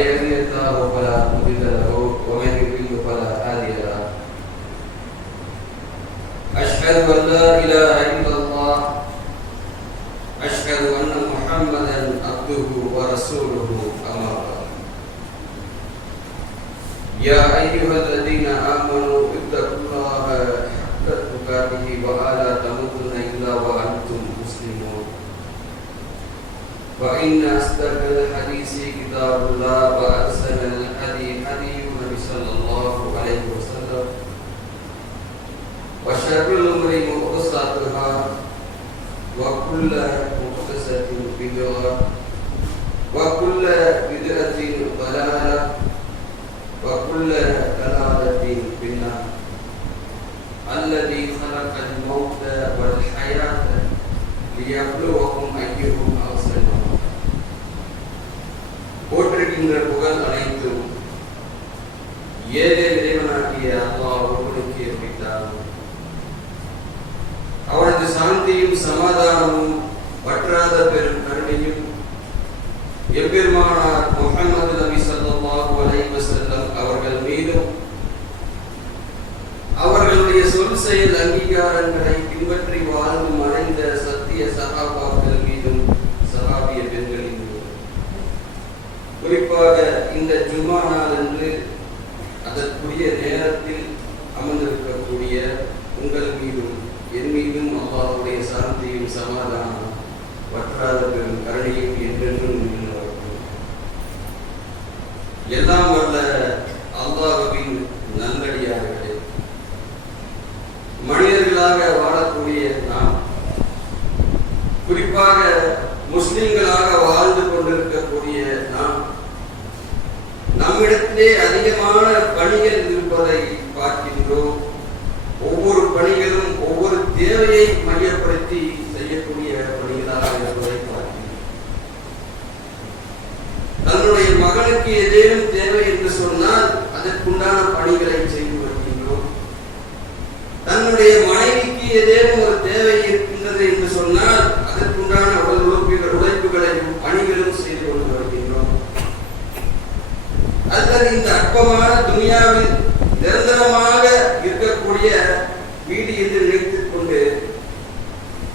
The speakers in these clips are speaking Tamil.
يهده الله فلا مضل له ومن يضلل فلا هادي له. أشهد أن لا إله إلا الله أشهد أن محمدا عبده ورسوله أما بعد. يا أيها الذين آمنوا اتقوا الله حق تقاته ولا تموتن إلا وأنتم مسلمون. وإن أصدق الحديث كتاب الله وأحسن الهدي هدي النبي صلى الله عليه وسلم وشر الأمور محدثاتها وكل محدثة بدعة وكل بدعة ضلالة وكل ضلالة في النار. الذي خلق الموت والحياة ليبلوكم أيكم أحسن عملا. போற்றுகின்ற புகழ் அனைத்தும் ஏழை இறைவனாகிய அல்லாஹ் ஒருவனுக்கே உரித்தாகும். அவரது சாந்தியும் சமாதானமும் வற்றாத பெரும் கருணையும் எம்பெருமானார் முஹம்மது நபி ஸல்லல்லாஹு அலைஹி வஸல்லம் அவர்கள் மீதும் அவர்களுடைய சொல் செயல் அங்கீகாரங்களை பின்பற்றி வாழ்ந்து மறைந்த சத்திய சஹாபாக்கள் மீதும் சஹாபிய பெண்களின் மீதும் குறிப்பாக இந்த ஜும்ஆ நாள் அன்று அதற்குரிய நேரத்தில் அமர்ந்திருக்கக்கூடிய உங்கள் மீதும் என் மீதும் அல்லாஹ்வுடைய சாந்தியும் சமாதானம் வற்றாத பெரும் கருணையும் என்றென்றும் நிலவட்டும். எல்லாம் வல்ல அல்லாஹ்வின் நல்லடியார்களே, மனிதர்களாக வாழக்கூடிய நாம், குறிப்பாக முஸ்லிம்களாக வாழ்ந்து கொண்டிருக்கக்கூடிய நாம், நம்மிடத்திலே அதிகமான பணிகள் இருப்பதை பார்க்கின்றோம். ஒவ்வொரு பணிகளும் ஒவ்வொரு தேவையை மையப்படுத்தி செய்யக்கூடிய பணிகளாக இருப்பதை பார்க்கிறோம். தன்னுடைய மகனுக்கு ஏதேனும் தேவை என்று சொன்னால் அதற்குண்டான பணிகளை செய்து வருகின்றோம். தன்னுடைய மனைவிக்கு ஏதேனும் ஒரு தேவை இருக்கின்றது என்று சொன்னால் அதற்குண்டான உழைப்புகளையும் பணிகளும் செய்து கொண்டு வருகின்றோம். அல்லது இந்த அற்பமான துனியாவில் நிரந்தரமாக இருக்கக்கூடிய வீடு என்று நினைத்துக் கொண்டு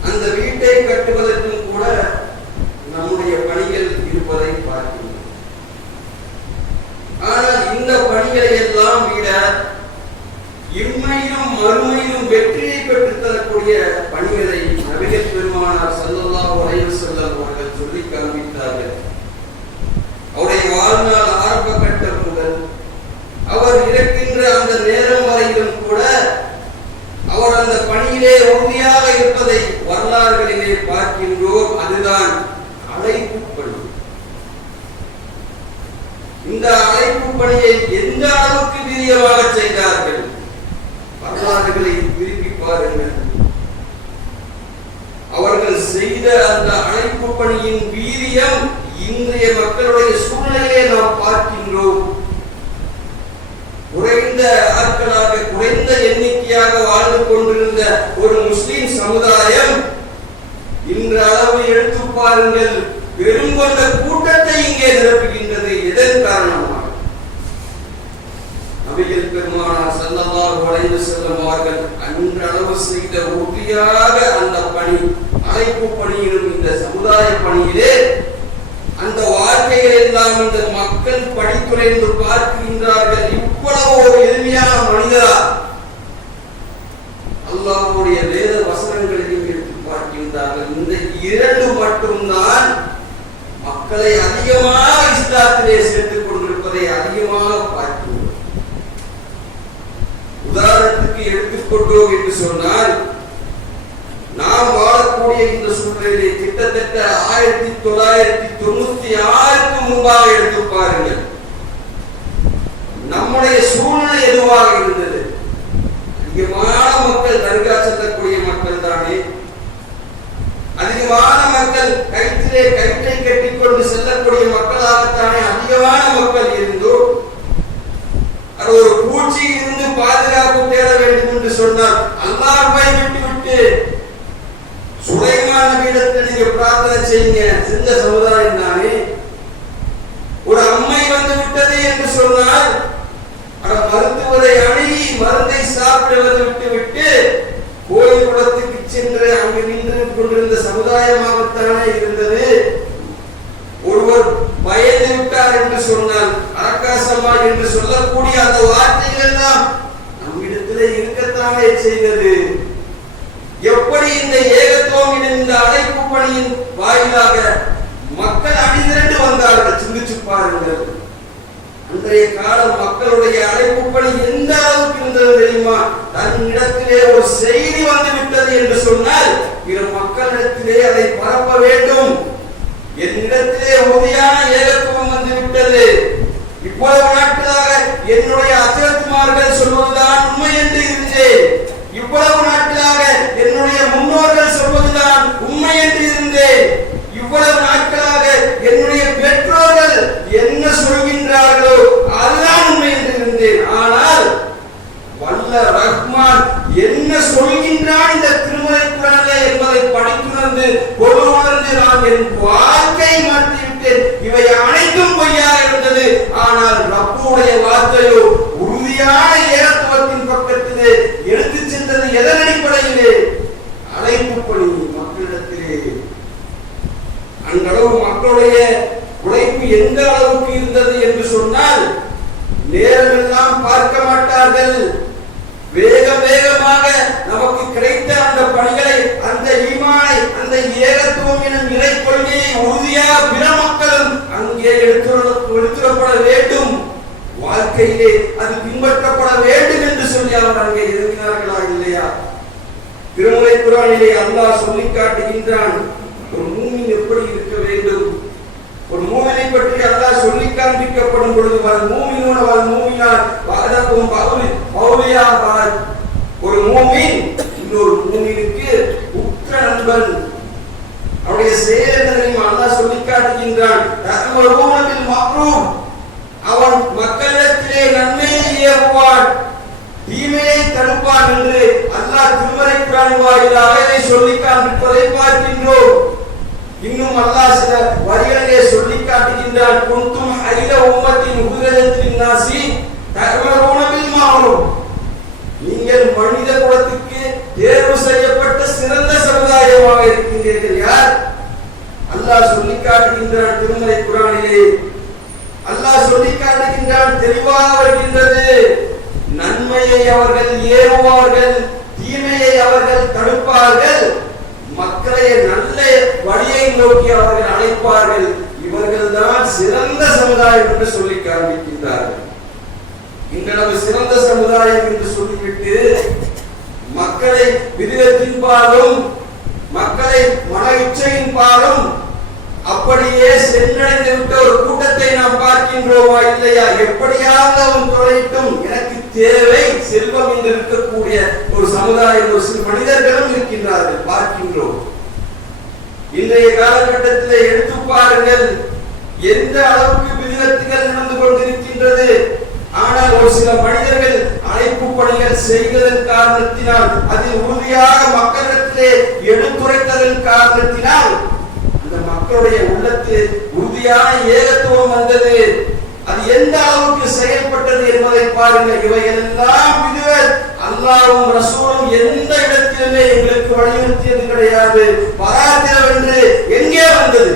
அந்த வீட்டை கட்டுவதற்கும் கூட நம்முடைய பணிகள் இருப்பதை பார்க்கிறோம். ஆனால் இந்த பணிகளை எல்லாம் விட இம்மையிலும் மறுமையிலும் வெற்றியை பெற்றுத் தரக்கூடிய பணிகளை நபிகள் பெருமானார் ஸல்லல்லாஹு அலைஹி வஸல்லம் அவர்கள் சொல்லி காண்பித்தார்கள். அவருடைய வாழ்நாள் ஆரம்ப கட்டம் முதல் அவர் இறக்கின்ற அந்த நேரம் வரையிலும் கூட அவர் அந்த பணியிலே உறுதியாக இருப்பதை வரலாறுகளிலே பார்க்கின்றோம். அதுதான் அழைப்பு பணி. இந்த அழைப்பு பணியை எந்த அளவுக்கு வீரியமாக செய்தார்கள் வரலாறுகளை திருப்பி பாருங்கள். அவர்கள் செய்த அந்த அழைப்பு பணியின் வீரியம் இன்றைய மக்களுடைய சூழ்நிலையை நாம் பார்க்கின்றோம். குறைந்த ஆட்களாக குறைந்த எண்ணிக்கையாக வாழ்ந்து கொண்டிருந்த ஒரு முஸ்லிம் சமுதாயம் இன்று அளவு எடுத்து பாருங்கள், பெருங்கொண்ட கூட்டத்தை இங்கே நிரப்புகின்றது. எதன் காரணமாக? நபிகள் பெருமானார் ஸல்லல்லாஹு அலைஹி வஸல்லம் அவர்கள் அன்றளவு செய்த உறுதியாக அந்த பணி, அழைப்பு பணியிலும் இந்த சமுதாய பணியிலே அந்த வாழ்க்கைகள் எல்லாம் இந்த மக்கள் படித்துறைந்து பார்க்கின்றார்கள். இவ்வளவு ஒரு எளிமையான மனிதரா? அல்லாஹ்வுடைய வேத வசனங்களையும் எடுத்து பார்க்கின்றார்கள். இந்த இரண்டு மட்டும்தான் மக்களை அதிகமாக இஸ்லாத்திலே சேர்த்துக் கொண்டிருப்பதை அதிகமாக பார்க்கிறோம். உதாரணத்துக்கு எடுத்துக்கொண்டோம் என்று சொன்னால், நாம் வாழக்கூடிய இந்த சூழ்நிலையை கிட்டத்தட்ட 1996க்கு முன்பாக எடுத்து பாருங்கள். நம்முடைய சூழ்நிலை எதுவாக இருந்தது? அதிகமான மக்கள் தர்கா செல்லக்கூடிய மக்கள் தானே. அதிகமான மக்கள் கயிற்றை கட்டிக்கொண்டு செல்லக்கூடிய மக்களாகத்தானே அதிகமான மக்கள் இருந்தோம். அது ஒரு பூச்சியில் இருந்து பாதுகாப்பு தேட வேண்டும் என்று சொன்னால் அல்லாஹ்வை விட்டுவிட்டு சுலைமான் நபியிடத்தில் நீங்க பிரார்த்தனை செய்யுங்க. செஞ்ச சமுதாயம் தானே. ஒரு அம்மை வந்து விட்டது என்று சொன்னால் மருத்துவரை அணுகி மருந்தை சாப்பிடுவதை விட்டுவிட்டு கோயில் குளத்துக்கு சென்று அங்கு நின்று கொண்டிருந்த சமுதாயமாகத்தானே இருந்தது. ஒருவர் பயந்து விட்டார் என்று சொன்னால் அரக்காசமா என்று சொல்லக்கூடிய அந்த வார்த்தைகள் எல்லாம் நம்மிடத்திலே இருக்கத்தானே செய்தது. எப்படி இந்த ஏகத்துவம் இந்த அழைப்பு பணியின் வாயிலாக மக்கள் அணிதிரண்டு வந்தார்கள், சிந்திச்சு பாருங்கள். அன்றைய கால மக்களுடைய அழைப்பு பணி எந்த அளவுக்கு இருந்தது தெரியுமா? தன்னிடத்திலே ஒரு செய்தி வந்து விட்டது என்று சொன்னால் பிற மக்களிடத்திலே அதை பரப்ப வேண்டும். என்னிடத்திலே உறுதியான ஏகத்துவம் வந்து விட்டது, இவ்வளவு நாட்களாக என்னுடைய அஜரத்மார்கள் சொல்வதுதான் உண்மை என்று இருந்தேன், இவ்வளவு நாட்களாக என்னுடைய முன்னோர்கள் சொல்வதுதான் உண்மை என்று இருந்தேன், இவ்வளவு நாட்களாக என்னுடைய பெற்றோர்கள் என்ன சொல்கின்றார்களோ அதுதான் உண்மை என்று இருந்தேன். ஆனால் வல்ல ரஹ்மான் என்ன சொல்கின்றான் இந்த திருமலை குர்ஆனிலே என்பதை படித்துணர்ந்து பொருளுணர்ந்து நான் என் வாழ்க்கை மாற்றிவிட்டேன். இவை அனைத்தும் பொய்யாக இருந்தது. ஆனால் ரப்புடைய வார்த்தையோ உறுதியான ஏகத்துவத்தின் பக்கத்திலே எடுத்து சென்றது. எதன் அடிப்படையிலே? அழைப்பு பணி மக்களிடத்திலே. அந்த அளவு மக்களுடைய உழைப்பு எந்த அளவுக்கு இருந்தது என்று சொன்னால் நேரமெல்லாம் பார்க்க மாட்டார்கள். வேக வேகமாக நமக்கு கிடைத்த அந்த பணிகளை, அந்த ஈமானை, அந்த ஏகத்துவம் எனும் இறை கொள்கையை உறுதியாக பிற மக்களும் அங்கே எடுத்துரைப்பட வேண்டும், வாழ்க்கையிலே அது பின்பற்றப்பட வேண்டும் என்று சொல்லி அவர் அங்கே இறங்கினார்களா இல்லையா? திருமலை குர்ஆனிலே அல்லாஹ் சொல்லி காட்டுகின்றான் ஒரு மூமின் எப்படி இருக்க வேண்டும். ஒரு மூமினை பற்றி அல்லாஹ் சொல்லி காண்பிக்கப்படும் பொழுது மூமினூன வல் மூமினாத் வஅதகும் பௌலியா பாத், ஒரு மூமின் இன்னொரு மூமினுக்கு உற்ற நண்பன். அவருடைய செயல் என்ன தெரியுமா? அல்லாஹ் சொல்லி காட்டுகின்றான் தஅமரூன பில் மஅரூஃப், அவன் மக்களிடத்திலே நன்மையை ஏவுவான், தீமையை தடுப்பான் என்று அல்லாஹ் திருமறை குர்ஆன் வாயிலாக இதை சொல்லி காண்பிப்பதை பார்க்கின்றோம். இன்னும் அல்லாஹ் சில வரிகளிலே சொல்லி காட்டுகின்றான் குன்தும் ஹைர உம்மத்தின் உஹ்ரஜத்தின் நாசி தஅமரூன பில் மஅரூஃப், நீங்கள் மனித குலத்துக்கு தேர்வு செய்யப்பட்ட சிறந்த சமுதாயமாக இருக்கின்றீர்கள். யார்? அல்லாஹ் சொல்லி காட்டுகின்றான் திருமறை குர்ஆனிலே. அல்லாஹ் சொல்லி காட்டுகின்றான், தெளிவாக வருகின்றது. நன்மையை அவர்கள் ஏவுவார்கள், தீமையை அவர்கள் தடுப்பார்கள், மக்களை நல்ல வழியை நோக்கி அவர்கள் அழைப்பார்கள். இவர்கள் தான் சிறந்த சமுதாயம் என்று சொல்லி காண்பிக்கின்றார்கள். இன்றளவு சிறந்த சமுதாயம் என்று சொல்லிவிட்டு மக்களை விதத்தின் பாலும் மக்களை மன இச்சையின் பாலும் அப்படியே சென்றடைந்து விட்ட ஒரு கூட்டத்தை நாம் பார்க்கின்றோமா இல்லையா? எப்படியாவது அவன் தொலைட்டும், எனக்கு தேவை செல்வம் என்று இருக்கக்கூடிய ஒரு சமுதாயம், ஒரு சில மனிதர்களும் இருக்கின்றார்கள், பார்க்கின்றோம். இன்றைய காலகட்டத்திலே எடுத்து பாருங்கள் எந்த அளவுக்கு விதத்துகள் நடந்து கொண்டிருக்கின்றது. ஆனால் ஒரு சில மனிதர்கள் அழைப்பு பணிகள் செய்ததன் காரணத்தினால், அதில் உறுதியாக மக்களிடத்திலே எடுத்துரைத்ததன் காரணத்தினால் அந்த மக்களுடைய உள்ளத்தில் உறுதியான ஏகத்துவம் வந்தது. அது எந்த அளவுக்கு செயல்பட்டது என்பதை பாருங்கள். இவைகள் எல்லாம் அல்லாஹ்வும் ரசூலும் எந்த இடத்திலுமே எங்களுக்கு வலியுறுத்தியது கிடையாது. பராத்திரம் என்று எங்கே வந்தது?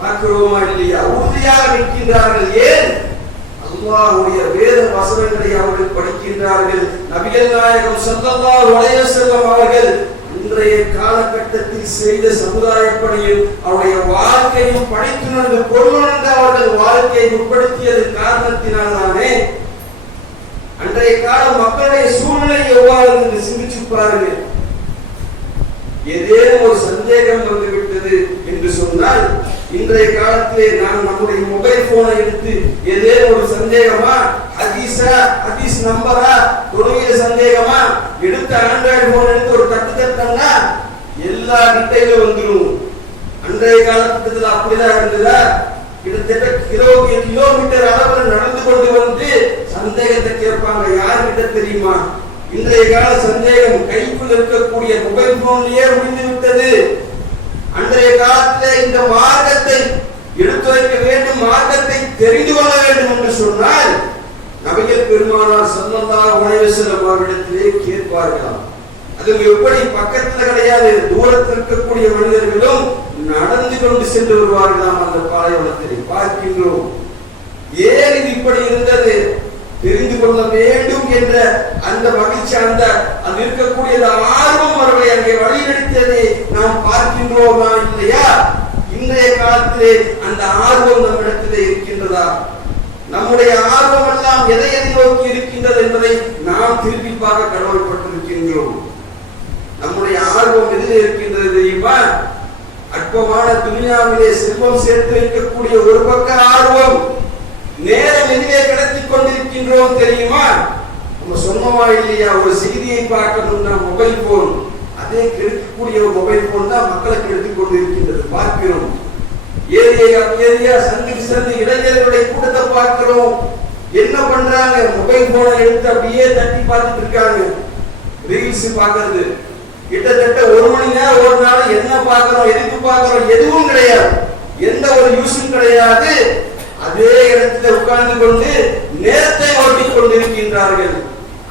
பார்க்கிறோமா இல்லையா? உறுதியாக நிற்கின்றார்கள். ஏன்? அல்லாஹ்வுடைய வேத வசனங்களை அவர்கள் படிக்கின்றார்கள். நபிகள் நாயகம் ஸல்லல்லாஹு அலைஹி வஸல்லம் அவர்கள் இன்றைய காலகட்டத்தில் செய்த சமுதாய பணியில் அவருடைய வாழ்க்கையும் படித்துணர்ந்து பொருளுணர்ந்து அவர்கள் வாழ்க்கையை உட்படுத்தியது காரணத்தினால்தானே அன்றைய கால மக்களுடைய சூழ்நிலை எவ்வாறு என்று சிந்திச்சு பாருங்கள். ஏதேனும் ஒரு சந்தேகம் வந்துவிட்டது என்று சொன்னால், இன்றைய காலத்திலே நாம் நம்முடைய மொபைல் போனை எடுத்து ஏதேனும் ஒரு சந்தேகமா, ஹதீஸ் நம்பரா, தொழுகையில சந்தேகமா, எடுத்த ஆண்ட்ராய்டு போன் எடுத்து ஒரு தட்டு தட்டம்னா எல்லா டீடைலும் வந்துடும். அன்றைய காலகட்டத்தில் அப்படிதான் இருந்ததா? கிட்டத்தட்ட கிலோமீட்டர் அளவில் நடந்து கொண்டு வந்து சந்தேகத்தை கேட்பாங்க. யாருக்கிட்ட தெரியுமா? இன்றைய கால சந்தேகம் கைக்குள் இருக்கக்கூடிய மொபைல் போன்லயே முடிந்து விட்டது. அன்றைய காலத்திலே இந்த மார்க்கத்தை எடுத்துரைக்க வேண்டும், மார்க்கத்தை தெரிந்து கொள்ள வேண்டும் நபிகள் பெருமானார் ஸல்லல்லாஹு அலைஹி வஸல்லம் அவர்களிடத்திலே கேட்பார்களாம். அது எப்படி பக்கத்துல கிடையாது, தூரத்தில் இருக்கக்கூடிய மனிதர்களும் நடந்து கொண்டு சென்று வருவார்களாம் அந்த பாலைவனத்திலே பார்க்கின்றோம். ஏன் இது இப்படி இருந்தது தெரிந்து கொள்ள வேண்டும் என்ற அந்த மகிழ்ச்சி, அந்த இருக்கக்கூடிய ஆர்வம் அவர்களை அங்கே வழிநடத்தியதை நாம் பார்க்கின்றோமா இல்லையா? இன்றைய காலத்திலே அந்த ஆர்வம் நம்மிடத்திலே இருக்கின்றதா? நம்முடைய ஆர்வம் எல்லாம் எதை நோக்கி இருக்கின்றது என்பதை நாம் திருப்பி பார்க்க கடமைப்பட்டிருக்கின்றோம். நம்முடைய ஆர்வம் எதில் இருக்கின்றது தெரியுமா? அற்பமான துனியாவிலே செல்வம் சேர்த்து வைக்கக்கூடிய ஒரு பக்க ஆர்வம், நேரம் எதிலே கடத்திக் கொண்டிருக்கின்றோம் தெரியுமா? நம்ம சொன்னமா இல்லையா, ஒரு செய்தியை பார்க்கணும்னா மொபைல் போன், அதே கெடுக்கக்கூடிய ஒரு மொபைல் போன் தான் மக்களை கெடுத்துக் கொண்டிருக்கின்றது. பார்க்கிறோம் ஏரியா சந்தி இளைஞர்களுடைய கூட்டத்தை பார்க்கிறோம். என்ன பண்றாங்க? மொபைல் போனை எடுத்து அப்படியே தட்டி பார்த்துட்டு இருக்காங்க. ரீல்ஸ் பார்க்கறது கிட்டத்தட்ட 1 மணி நேரம் ஒரு நாள். என்ன பார்க்கிறோம், எதுக்கு பார்க்கிறோம்? எதுவும் கிடையாது, எந்த ஒரு யூஸும் கிடையாது. அதே இடத்துல உட்கார்ந்து கொண்டு நேரத்தை ஓட்டிக் கொண்டிருக்கின்றார்கள்.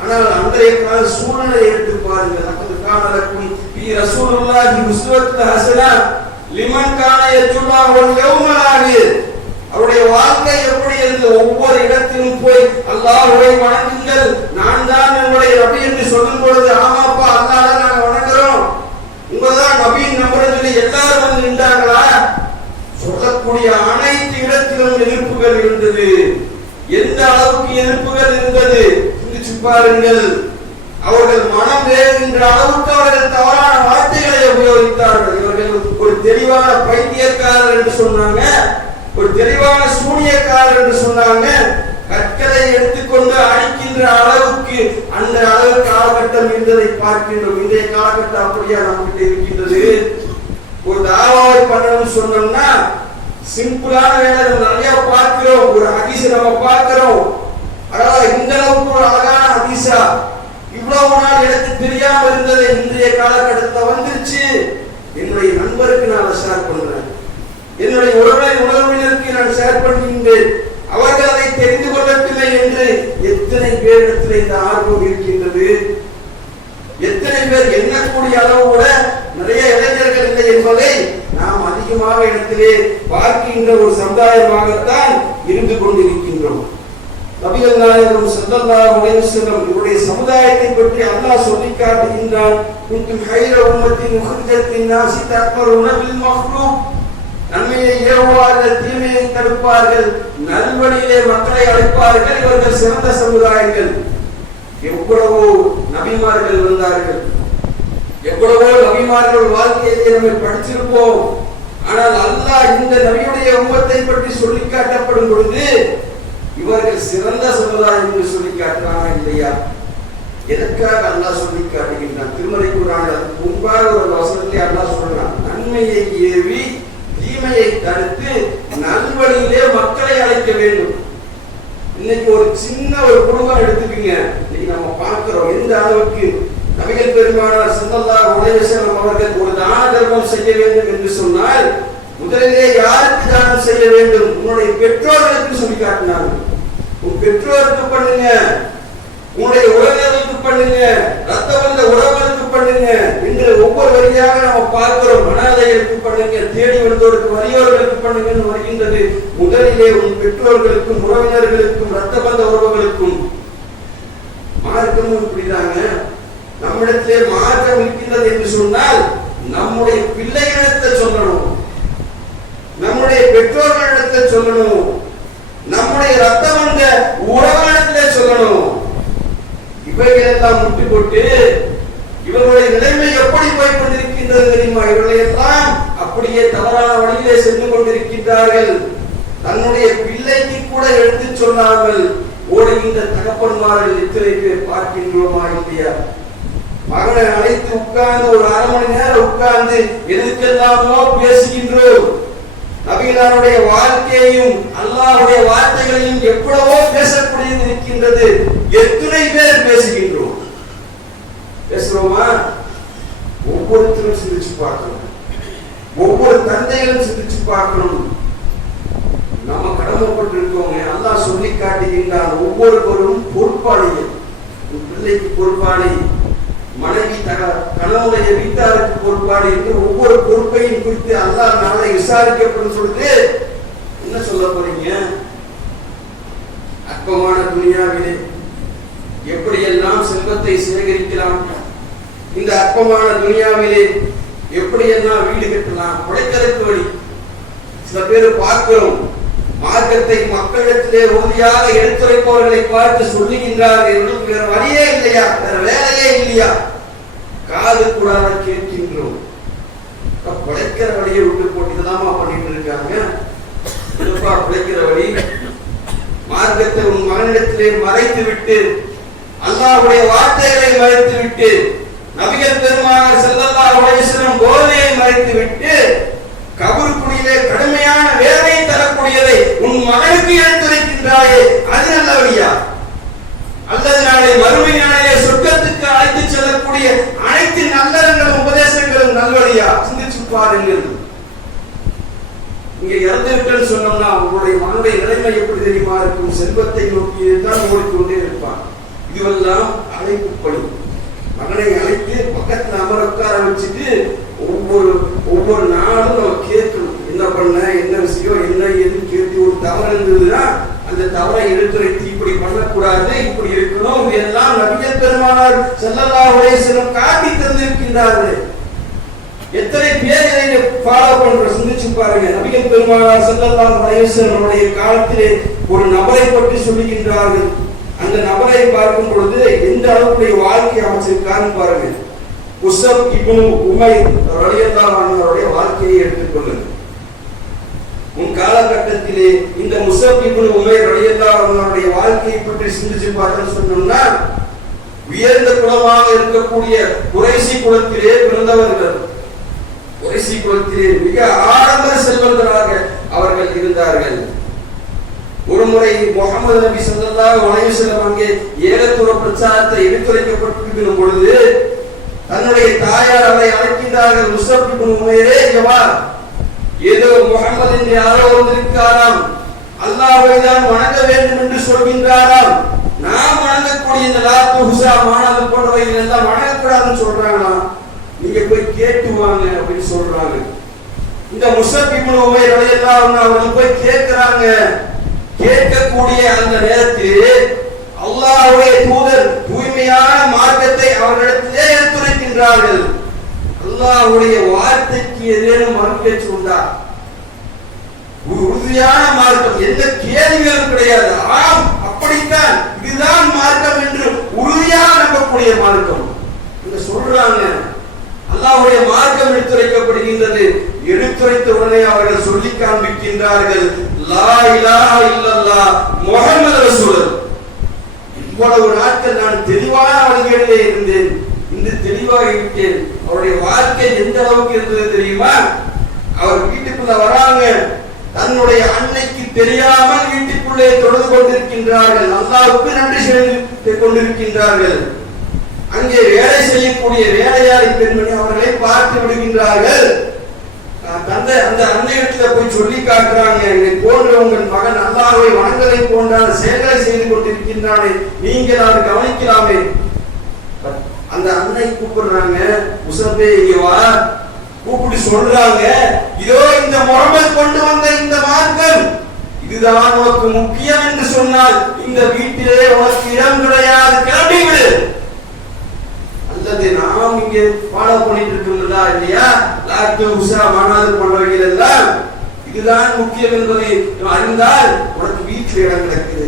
ஆனால் அன்றைய கால சூழ்நிலை எடுத்து பாருங்கள். நமது காலக்கும் ரசூலுல்லாஹி உஸ்வத்துல் ஹஸனா லிமன் கான யஜுல்லாஹு வல் யௌமல் ஆகிர். அவருடைய வாழ்க்கை எப்படி இருந்தது? ஒவ்வொரு இடத்திலும் போய் அல்லாஹ்வை வணங்குங்கள், நான் தான் உங்களுடைய நபி என்று சொல்லும் பொழுது, ஆமாப்பா அல்லாஹ்வை நாங்கள் வணங்குறோம், உங்கதான் நபியின் நம்புறோம் சொல்லி எல்லாரும் வந்து நின்றாங்களா? சொல்லக்கூடிய அனைத்து இடத்திலும் எதிர்ப்புகள் இருந்தது. எந்த அளவுக்கு எதிர்ப்புகள் இருந்தது சிந்திச்சு பாருங்கள். அவர்கள் மனம் வேறுகின்ற அளவுக்கு அவர்கள் தவறான வார்த்தைகளை உபயோகித்தார்கள். இவர்கள் ஒரு தெளிவான பைத்தியக்காரர் என்று சொன்னாங்க, ஒரு தெளிவான சூனியக்காரர் என்று சொன்னாங்க. கற்களை எடுத்துக்கொண்டு அடிக்கின்ற அளவுக்கு அந்த அளவு காலகட்டம் இருந்ததை பார்க்கின்றோம். இன்றைய காலகட்டம் அப்படியா நம்மகிட்ட இருக்கின்றது? ஒரு தாவாவை பண்ணணும்னு சொன்னோம்னா சிம்பிளான வேலை நம்ம நிறைய பார்க்கிறோம். ஒரு ஹதீஸை நம்ம பார்க்கிறோம், அதாவது இந்த அளவுக்கு ஒரு அழகான ஹதீஸா இவ்வளவு நாள் எனக்கு தெரியாம இருந்தது இன்றைய காலகட்டத்தில் வந்துருச்சு. என்னுடைய நண்பருக்கு நான் ஷேர் பண்றேன், என்னுடைய உறவினருக்கு நான் ஷேர் பண்ணுகின்றேன், அவர்கள் அதை தெரிந்து கொள்ளவில்லை என்று எத்தனை பேரிடத்தில் இந்த ஆர்வம் இருக்கின்றது? எத்தனை பேர் எண்ணக்கூடிய அளவு கூட நிறைய இளைஞர்கள் இல்லை என்பதை நாம் அதிகமாக இடத்திலே பார்க்கின்ற ஒரு சமுதாயமாகத்தான் இருந்து கொண்டிருக்கின்றோம். நபிகள் நாயகம் ஸல்லல்லாஹு அலைஹி வஸல்லம் இவருடைய சமுதாயத்தை பற்றி அல்லாஹ் சொல்லி காட்டுகின்றான். குன்தும் ஹைர உம்மத்தின் உஹ்ரிஜத் லின்னாஸி தஅமருன பில் மஃரூஃப். நன்மையை ஏவுவார்கள், தீமையை தடுப்பார்கள், நல்வழியிலே மக்களை அழைப்பார்கள். இவர்கள் சிறந்த சமுதாயங்கள். எவ்வளவோ நபிமார்கள் வந்தார்கள், எவ்வளவோ நபிமார்கள் வாழ்க்கையை நம்ம படிச்சிருப்போம். ஆனால் அல்லாஹ் இந்த நபியுடைய உம்மத்தை பற்றி சொல்லி காட்டப்படும் பொழுது இவர்கள் சிறந்த சமுதாயம் என்று சொல்லி காட்டுறாங்க இல்லையா? எதற்காக அல்லாஹ் சொல்லி காட்டுகின்றான்? திருமறை குர்ஆனில் முன்பாக ஒரு வசனத்தை அல்லாஹ் சொல்றான், நன்மையை ஏவி தீமையை தடுத்து நல்வழியிலே மக்களை அழைக்க வேண்டும். இன்னைக்கு ஒரு சின்ன ஒரு குடும்பம் எடுத்துக்கீங்க, இன்னைக்கு நம்ம பார்க்கிறோம் எந்த அளவுக்கு நபிகள் பெருமானார் ஸல்லல்லாஹு அலைஹி வஸல்லம் அவர்கள் ஒரு தான தர்மம் செய்ய வேண்டும் என்று சொன்னால் முதலிலே யாருக்கு தானம் செய்ய வேண்டும்? உன்னுடைய பெற்றோர்களுக்கு சொல்லி காட்டினாங்க. உன் பெற்றோருக்கு பண்ணுங்க, உன்னுடைய உறவினர்களுக்கு பண்ணுங்க, ரத்த வந்த உறவுகளுக்கு பண்ணுங்க என்று ஒவ்வொரு வரியாக நம்ம பார்க்கிறோம். அனாதைகளுக்கு பண்ணுங்க, தேடி வந்தோருக்கு வறியோர்களுக்கு பண்ணுங்கன்னு வருகின்றது. முதலிலே உன் பெற்றோர்களுக்கும் உறவினர்களுக்கும் ரத்த பந்த உறவுகளுக்கும். மார்க்கமும் இப்படிதாங்க. நம்மிடத்திலே மார்க்கம் இருக்கின்றது என்று சொன்னால் நம்முடைய பிள்ளைகளிடத்தில் சொல்லணும், நம்முடைய பெற்றோர்களிடத்தில் சொல்லணும், நம்முடைய ரத்தம் வந்த உறவினத்திலே சொல்லணும். இவைகளெல்லாம் முட்டு போட்டு இவர்களுடைய நிலைமை எப்படி போய் கொண்டிருக்கின்றது தெரியுமா? இவர்களெல்லாம் அப்படியே தவறான வழியிலே சென்று கொண்டிருக்கின்றார்கள். தன்னுடைய பிள்ளைக்கு கூட எடுத்து சொல்லாமல் ஓடுகின்ற தகப்பன்மார்கள் எத்தனை பேர் பார்க்கின்றோமா இல்லையா? மகனை அழைத்து உட்கார்ந்து ஒரு 1/2 மணி நேரம் உட்கார்ந்து எதுக்கெல்லாமோ பேசுகின்றோம். நபிகளாருடைய வாழ்க்கையையும் அல்லாஹ்வுடைய வார்த்தைகளையும் எவ்வளவோ பேசக்கூடியது இருக்கின்றது. எத்தனை பேர் பேசுகின்றோம்? பேசுறோமா? ஒவ்வொருத்தரும் சிந்திச்சு பார்க்கணும், ஒவ்வொரு தந்தைகளும் சிந்திச்சு பார்க்கணும். நம்ம கடமைப்பட்டிருக்கோங்க. அல்லாஹ் சொல்லி காட்டுகின்றான், ஒவ்வொருவரும் பொறுப்பாளிகள். பிள்ளைக்கு பொறுப்பாளி, மனைவி கணவனுடைய வீட்டாருக்கு பொறுப்பாளி என்று ஒவ்வொரு பொறுப்பையும் குறித்து அல்லாஹ் நாளை விசாரிக்கப்படும் சொல்லிட்டு என்ன சொல்ல போறீங்க? அற்பமான துனியாவிலே எப்படியெல்லாம் செல்வத்தை சேகரிக்கலாம், இந்த அற்பமான துனியாவிலே எப்படியெல்லாம் வீடு கட்டலாம், உழைக்கிறதுக்கு வழி. சில பேர் பார்க்கிறோம், மார்க்கத்தை மக்களிடத்திலே உறுதியாக எடுத்துரைப்பவர்களை பார்த்து சொல்லுகின்றார்கள், வேற வழியே இல்லையா, வேற வேலையே இல்லையா, காது கூடாத கேட்கின்றோம். பிழைக்கிற வழியை விட்டு போட்டு இதெல்லாமா பண்ணிட்டு இருக்காங்க. பிழைக்கிற வழி, மார்க்கத்தை உன் மகனிடத்திலே மறைத்து விட்டு, அல்லாஹ்வுடைய வார்த்தைகளை மறைத்து விட்டு, நபிகள் பெருமானார் ஸல்லல்லாஹு அலைஹி வஸல்லம் போதனையை மறைத்து விட்டு, கபருக்குடியிலே கடுமையான வேதனை தரக்கூடியதை உன் மகனுக்கு எடுத்துரைக்கின்றாயே, அது நல்ல வழியா? அல்லது நாளை மறுமை நாளிலே சொர்க்கத்துக்கு அழைத்து செல்லக்கூடிய அனைத்து நல்லறங்களும் உபதேசங்களும் நல்வழியா? சிந்திச்சு பாருங்கள். இங்க இறந்துவிட்டேன்னு சொன்னோம்னா உங்களுடைய மகனுடைய நிலைமை எப்படி தெரியுமா இருக்கும்? செல்வத்தை நோக்கி தான் ஓடிக்கொண்டே இருப்பான். இதுவெல்லாம் அழைப்பு பணி. மகனை அழைத்து பக்கத்துல அமர உட்கார வச்சுட்டு ஒவ்வொரு நாளும் நம்ம கேட்கணும், என்ன பண்ண, என்ன விஷயம், என்ன ஏதுன்னு கேட்டு ஒரு தவறு இருந்ததுன்னா அந்த தவறை எடுத்துரைத்து இப்படி பண்ணக்கூடாது, இப்படி இருக்கணும், இதெல்லாம் நபிகள் பெருமானார் ஸல்லல்லாஹு அலைஹி வஸல்லம் காட்டி தந்திருக்கின்றார்கள். எத்தனை பேர் இதை ஃபாலோ பண்ற சிந்திச்சு பாருங்க. நபிகள் பெருமானார் ஸல்லல்லாஹு அலைஹி வஸல்லம் காலத்திலே ஒரு நபரை பற்றி சொல்லுகின்றார்கள். அந்த நபரை பார்க்கும் பொழுது எந்த அளவுடைய வாழ்க்கை அமைச்சிருக்கான்னு பாருங்க. முஸப் இப்னு உமைர் ரலியல்லாஹு அன்ஹுடைய வாழ்க்கையை எடுத்துக்கொள்ளுங்கள். உன் காலகட்டத்திலே இந்த முஸப் இப்னு உமைர் ரலியல்லாஹு அன்ஹுடைய வாழ்க்கையை பற்றி சிந்திச்சு பார்த்தோம்னு சொன்னோம்னா, உயர்ந்த குலமாக இருக்கக்கூடிய குறைசி குலத்திலே பிறந்தவர்கள். குறைசி குலத்திலே மிக ஆடம்பர செல்வந்தராக அவர்கள் இருந்தார்கள். ஒருமுறை முஹம்மது நபி ஸல்லல்லாஹு அலைஹி வஸல்லம் அங்கே ஏகத்துவ பிரச்சாரத்தை எடுத்துரைக்கப்பட்டிருக்கும் பொழுது தன்னுடைய தாயார் அவரை அழைக்கின்றார்கள், முஸப் இப்னு உமைரே, ஜவா, ஏதோ முஹம்மது என்று யாரோ வந்திருக்காராம், அல்லாஹ்வை தான் வணங்க வேண்டும் என்று சொல்கின்றாராம், நாம் வணங்கக்கூடிய இந்த லாத்து ஹுஸா மானது போன்றவைகள் எல்லாம் வணங்கக்கூடாதுன்னு சொல்றாங்களாம், நீங்க போய் கேட்டு வாங்க அப்படின்னு சொல்றாங்க. இந்த முஸப் இப்னு உமைர் ரலியல்லாஹு அன்ஹு அவர்கள் போய் கேட்கிறாங்க. கேட்கக்கூடிய அந்த நேரத்தில் அல்லாஹ்வுடைய தூதர் தூய்மையான மார்க்கத்தை அவர்களிடத்திலே எடுத்துரைக்கின்றார்கள். அல்லாஹ்வுடைய வார்த்தைக்கு ஏதேனும் மறுபேச்சு உண்டா? உறுதியான மார்க்கம், எந்த கேள்விகளும் கிடையாது. ஆம், அப்படித்தான், இதுதான் மார்க்கம் என்று உறுதியாக நம்பக்கூடிய மார்க்கம் என்று சொல்றாங்க. அல்லாஹ்வுடைய மார்க்கம் எடுத்துரைக்கப்படுகின்றது. எடுத்துரைத்த உடனே அவர்கள் சொல்லி காண்பிக்கின்றார்கள், லா இலாஹா இல்லல்லாஹ் முஹம்மது ரசூலுல்லாஹ். இவ்வளவு நாட்கள் நான் தெளிவான வழிகளிலே இருந்தேன், இன்று தெளிவாக இருக்கிறேன். அவருடைய வாழ்க்கை எந்த அளவுக்கு இருந்தது தெரியுமா? அவர் வீட்டுக்குள்ள வராங்க, தன்னுடைய அன்னைக்கு தெரியாமல் வீட்டுக்குள்ளே தொழுது கொண்டிருக்கின்றார்கள், அல்லாஹ்வுக்கு நன்றி செலுத்திக் கொண்டிருக்கின்றார்கள். அங்கே வேலை செய்யக்கூடிய வேலையாளி பெண்மணி அவர்களை பார்த்து விடுகின்றார்கள். அந்த அன்னையிடத்துல போய் சொல்லி காட்டுறாங்க, இதை போன்ற உங்கள் மகன் அல்லாஹ்வை வணங்கலை போன்றான செயல்களை செய்து கொண்டிருக்கின்றானே, நீங்கள் அதை கவனிக்கலாமே. அந்த அன்னை கூப்பிடுறாங்க, முஸப்பே இங்க வா, கூப்பிட்டு சொல்றாங்க, இதோ இந்த முஹம்மது கொண்டு வந்த இந்த மார்க்கம் இதுதான் உனக்கு முக்கியம் என்று சொன்னால் இந்த வீட்டிலே உனக்கு இடம் கிடையாது, கிளம்பி விடு. அல்லது நாம் இங்கே ஃபாலோ பண்ணிட்டு இருக்கோம்ல இல்லையா, லாத்து உஸா மானாது போன்றவைகள் எல்லாம் இதுதான் முக்கியம் என்பதை அறிந்தால் உனக்கு வீட்டில் இடம் கிடைக்குது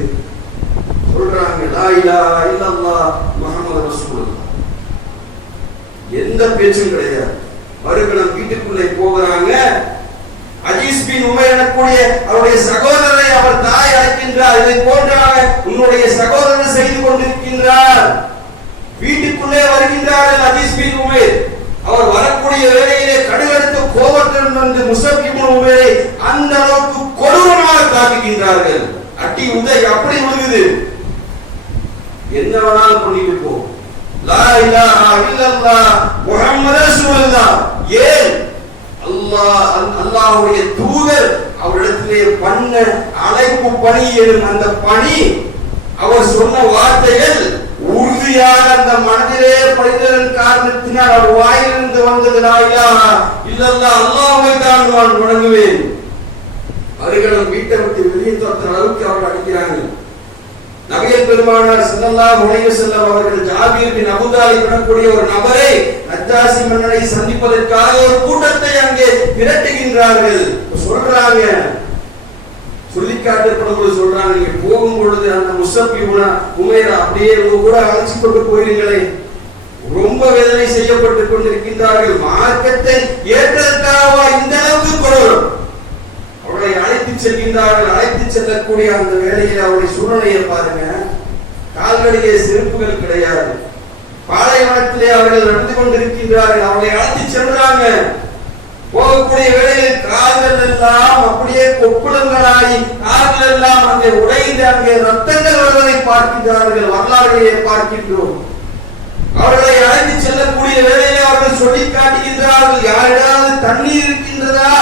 சொல்றாங்க. லா இலாஹா இல்லல்லாஹ் முஹம்மது ரசூலுல்லாஹ். எந்த பேச்சும் கிடையாது. மறுகணம் வீட்டுக்குள்ளே போகிறாங்க. அஜீஸ் பின் உமைர் எனக்கூடிய அவருடைய சகோதரரை அவர் தாய் அழைக்கின்றார், இதை போன்றாக உன்னுடைய சகோதரர் செய்து கொண்டிருக்கின்றார். வீட்டுக்குள்ளே வருகின்றார்கள் அஜீஸ் பின் உமைர். அவர் வரக்கூடிய வேளையிலே கடுகடுத்த கோபத்துடன் வந்து முஸப் இப்னு உமைரை அந்த அளவுக்கு கொடூரமாக தாக்குகின்றார்கள். அடி உதை அப்படி விழுகுது. என்ன வேணாலும் பண்ணிட்டு போ, லா இலாஹா இல்லல்லாஹ் முஹம்மது ரசூலுல்லாஹ். ஏன் அல்லாஹ்வுடைய தூதர் அவரிடத்திலே பண்ண அழைப்பு பணி எனும் அந்த பணி, அவர் சொன்ன வார்த்தைகள் உறுதியாக அந்த மனதிலே படித்ததன் காரணத்தினால் அவர் வாயிலிருந்து வந்தது லா இலாஹா இல்லல்லாஹ், அல்லாஹ்வை தான் நான் வணங்குவேன். அவர்களும் வீட்டை விட்டு வெளியே தோற்ற அளவுக்கு அவர் அடிக்கிறாங்க. நபிகள் பெருமானார் ஸல்லல்லாஹு அலைஹி வஸல்லம் அவர்கள் ஜாபீர் பின் அபூ தாலிப் எனக்கூடிய ஒரு நபரை நஜ்ஜாசி மன்னனை சந்திப்பதற்காக ஒரு கூட்டத்தை அங்கே திரட்டுகின்றார்கள். சொல்றாங்க, சொல்லி காட்டப்படும் சொல்றாங்க, நீங்க போகும் பொழுது அந்த முஸப் இப்னு உமைர் அப்படியே கூட அழைச்சி கொண்டு போயிருங்களே. ரொம்ப வேதனை செய்யப்பட்டுக் கொண்டிருக்கின்றார்கள். மார்க்கத்தை ஏற்றதற்காக இந்த அளவுக்கு குரல் அவரை அழைத்து செல்கின்றார்கள். அழைத்து செல்லக்கூடிய அந்த வேளையில் அவருடைய சூழ்நிலையை பாருங்க. கால்களிலே செருப்புகள் கிடையாது, பாலைவனத்திலே அவர்கள் நடந்து கொண்டிருக்கின்றார்கள். அவரை அழைத்து செல்றாங்க. போகக்கூடிய வேளையில் கால்கள் எல்லாம் அப்படியே கொப்புளங்களாகி கால்கள் எல்லாம் அங்கே உடைந்து அங்கே ரத்தங்கள் வருவதை பார்க்கின்றார்கள், வரலாறுகளை பார்க்கின்றோம். அவர்களை அழைத்து செல்லக்கூடிய வேளையிலே அவர்கள் சொல்லி காட்டுகின்றார்கள், யாரிடாவது தண்ணீர் இருக்கின்றதா?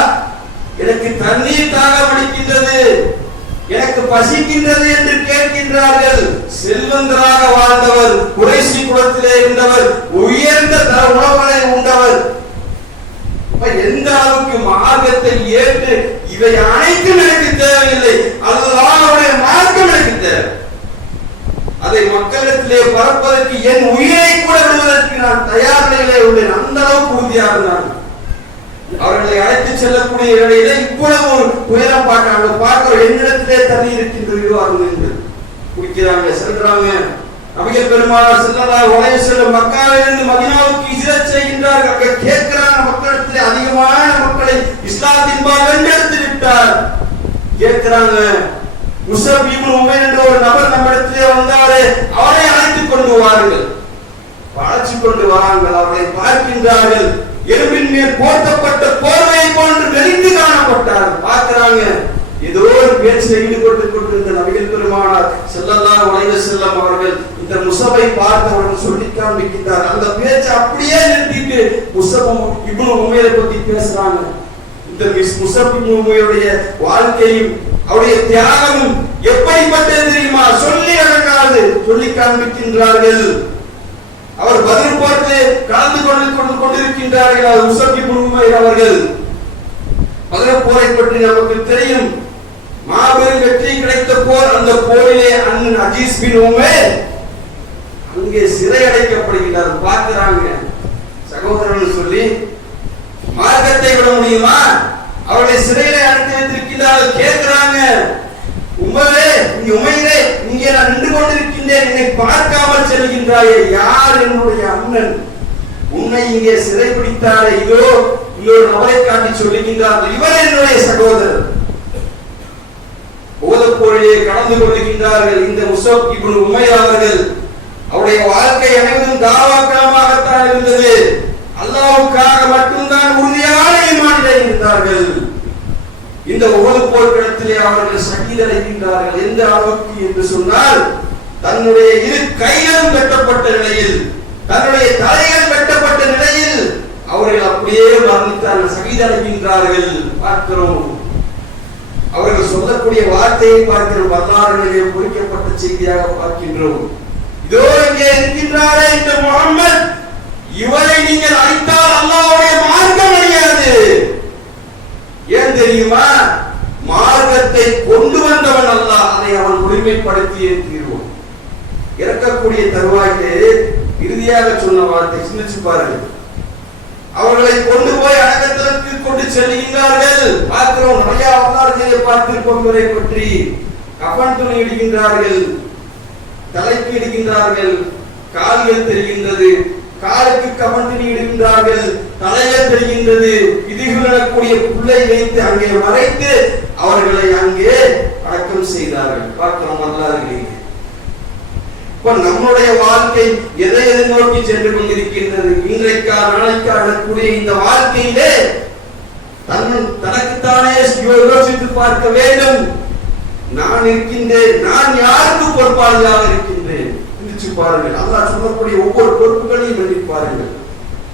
எனக்கு தண்ணீர் தாகம் அடிக்கின்றது, எனக்கு பசிக்கின்றது என்று கேட்கின்றார்கள். செல்வந்தராக வாழ்ந்தவர், குறைசி குலத்திலே இருந்தவர், உயர்ந்த உணவுகளை உண்டவர். எந்த அளவுக்கு மார்க்கத்தை ஏற்று இவை அனைத்தும் எனக்கு தேவையில்லை, அல்லாஹ்வுடைய மார்க்கம் எனக்கு தேவை, அதை மக்களிடத்திலே பரப்பதற்கு என் உயிரை கூட விடுவதற்கு நான் தயார் நிலையிலே உள்ளேன். அந்த அளவுக்கு உறுதியாக இருந்தாங்க. அவர்களை அழைத்து செல்லக்கூடிய வேளையில இவ்வளவு ஒரு உயரம் பார்க்கிறாங்க. பார்க்கிற என்னிடத்திலே தண்ணி இருக்கின்றது என்று குடிக்கிறாங்க, செல்றாங்க. நபிகள் பெருமானார் ஸல்லல்லாஹு அலைஹி வஸல்லம் மக்காவிலிருந்து மதீனாவுக்கு ஹிஜ்ரத் செய்கின்றார்கள். அங்க கேட்கிறாங்க, மக்களிடத்திலே அதிகமான மக்களை இஸ்லாத்தின் பால் வென்றெடுத்து விட்டார். கேட்கிறாங்க, முஸப் இப்னு உமைர் என்ற ஒரு நபர் நம்மிடத்திலே வந்தாரே, அவரை அழைத்துக் கொண்டு வாருங்கள். அழைச்சு கொண்டு வராங்க. அவரை பார்க்கின்றார்கள். எலும்பின் மேல் போர்த்தப்பட்ட போர்வை போன்று நெறிந்து காணப்பட்டார். பார்க்கிறாங்க, ஏதோ ஒரு பேச்சில் ஈடுபட்டுக் கொண்டிருந்த நபிகள் பெருமானார் ஸல்லல்லாஹு அலைஹி வஸல்லம் அவர்கள் இந்த முஸபை பார்த்தவர்கள் சொல்லி காண்பிக்கின்றார். அந்த பேச்சை அப்படியே நிறுத்திட்டு முஸப் இப்னு உமைரை பத்தி பேசுறாங்க. இந்த முஸப் இப்னு உமைருடைய வாழ்க்கையும் அவருடைய தியாகமும் எப்படிப்பட்டது தெரியுமா? சொல்லி அடங்காது சொல்லி காண்பிக்கின்றார்கள். அவர் பதில் போர்த்து கலந்து கொண்டிருக்கின்றார்கள். முஸப் இப்னு உமைர் அவர்கள் பதில் போரை பற்றி நமக்கு தெரியும். மாபெரும் வெற்றி கிடைத்த போர். அந்த போரிலே அண்ணன் அஜீஸ் பின் உமைர் அங்கே சிறை அடைக்கப்படுகிறார். பார்க்கிறாங்க, சகோதரர்கள் சொல்லி மார்க்கத்தை விட முடியுமா? அவருடைய சிறையிலே அடைத்து வைத்திருக்கிறார்கள். கேட்கிறாங்க, உமரே, உமைரே, இங்கே நான் நின்று கொண்டிருக்கின்றேன், என்னை பார்க்காமல் செல்கின்றாயே, யார் என்னுடைய அண்ணன்? உன்னை இங்கே சிறை பிடித்தாரே, இதோ இன்னொரு நபரை காட்டி சொல்லுகின்றார்கள், இவர் என்னுடைய சகோதரர். போரிலே கலந்து கொள்கின்றார்கள். இந்த முஸப் இப்னு உமைர் அவர்கள் அவருடைய வாழ்க்கை அனைவரும் தாவாக்கமாகத்தான் இருந்தது. அல்லாஹ்வுக்காக மட்டும்தான் உறுதியான ஈமானிலே இருந்தார்கள். இந்த போர்க்களத்திலே அவர்கள் ஷஹீதடைகின்றார்கள். எந்த அளவுக்கு என்று சொன்னால், தன்னுடைய இரு கைகளும் வெட்டப்பட்ட நிலையில், தன்னுடைய தலைகள் வெட்டப்பட்ட நிலையில் அவர்கள் அப்படியே மரணித்தார்கள், ஷஹீதடைகின்றார்கள். பார்க்கிறோம், அவர்கள் சொல்லக்கூடிய வார்த்தையை பார்க்கிறோம், வரலாறுகளிலே குறிக்கப்பட்ட செய்தியாக பார்க்கின்றோம். இதோ இங்கே இருக்கின்றாரே இந்த முஹம்மத், இவரை நீங்கள் அழித்தால் அல்லாஹ்வுடைய மார்க்கம் அழியாது. ஏன் தெரியுமா? மார்க்கத்தை கொண்டு வந்தவன் அல்லாஹ், அதை அவன் உரிமைப்படுத்தியே தீர்வான். இறக்கக்கூடிய தருவாயிலே இறுதியாக சொன்ன வார்த்தை சிந்திச்சு பாருங்கள். அவர்களை கொண்டு போய் அடக்கத்திற்கு கொண்டு செல்கின்றார்கள். பார்க்கிறோம், நிறைய வரலாறுகளை பார்த்திருப்போம். இவரை பற்றி கஃன் துணி இடுகின்றார்கள், தலைக்கு இடுகின்றார்கள், கால்கள் தெரிகின்றது, காலுக்கு கஃன் துணி இடுகின்றார்கள், தலைகள் தெரிகின்றது, இதுகளக்கூடிய புல்லை வைத்து அங்கே மறைத்து அவர்களை அங்கே அடக்கம் செய்தார்கள். பார்க்கிறோம் வரலாறுகளை. இப்ப நம்முடைய வாழ்க்கை எதை நோக்கி சென்று கொண்டிருக்கின்றது? இன்றைக்கா நாளைக்கா நடக்கக்கூடிய இந்த வாழ்க்கையிலே தனக்குத்தானே யோசித்து பார்க்க வேண்டும். நான் இருக்கின்றேன், நான் யாருக்கு பொறுப்பாளியாக இருக்கின்றேன்? சிந்திச்சு பாருங்கள். அல்லாஹ் சொல்லக்கூடிய ஒவ்வொரு பொறுப்புகளையும் எண்ணி பாருங்கள்.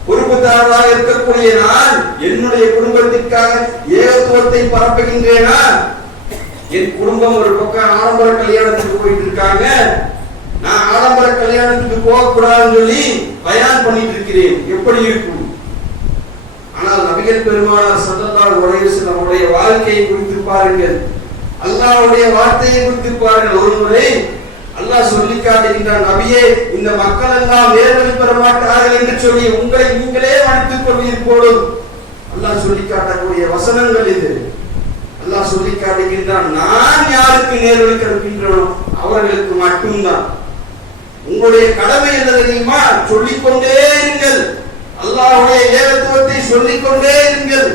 பொறுப்புதாரராக இருக்கக்கூடிய நான் என்னுடைய குடும்பத்திற்காக ஏகத்துவத்தை பரப்புகின்றேனா? என் குடும்பம் ஒரு பக்கம் ஆடம்பர கல்யாணத்துக்கு போயிட்டு இருக்காங்க, நான் ஆடம்பர கல்யாணத்துக்கு போகக்கூடாதுன்னு சொல்லி பயான் பண்ணிட்டு இருக்கிறேன். எப்படி இருக்கும்? ஆனால் நபிகள் பெருமானார் ஸல்லல்லாஹு அலைஹி வஸல்லம் அவருடைய வாழ்க்கையை குறித்து பாருங்கள், அல்லாஹ்வுடைய வார்த்தையை குறித்து பாருங்கள். ஒருமுறை அல்லாஹ் சொல்லி காட்டுகின்றான், நபியே, இந்த மக்கள் எல்லாம் வேதனை பெற மாட்டார்கள் என்று சொல்லி உங்களை நீங்களே மன்னித்துக் கொள்வீர் போலும். அல்லாஹ் சொல்லி காட்டக்கூடிய வசனங்கள் இது. அல்லாஹ் சொல்லி காட்டுகின்றான், நான் யாருக்கு நேர்வழி கற்கின்றனோ அவர்களுக்கு மட்டும்தான். உங்களுடைய கடமை என்ன தெரியுமா? சொல்லிக்கொண்டே இருங்கள், அல்லாஹ்வுடைய ஏகத்துவத்தை சொல்லிக்கொண்டே இருங்கள்.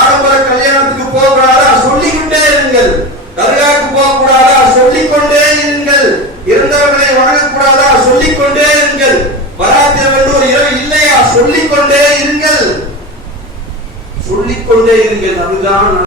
ஆடம்பர கல்யாணத்துக்கு போகக்கூடாதா? சொல்லிக்கொண்டே இருங்கள். தர்காவுக்கு போகக்கூடாதா? சொல்லிக்கொண்டே இருங்கள். இறந்தவர்களை வணங்கக்கூடாதா? சொல்லிக்கொண்டே இருங்கள். பராத்திரம் என்று ஒரு இரவு இல்லையா? சொல்லிக்கொண்டே இருங்கள், சொல்லிக்கொண்டே இருங்கள். அதுதான்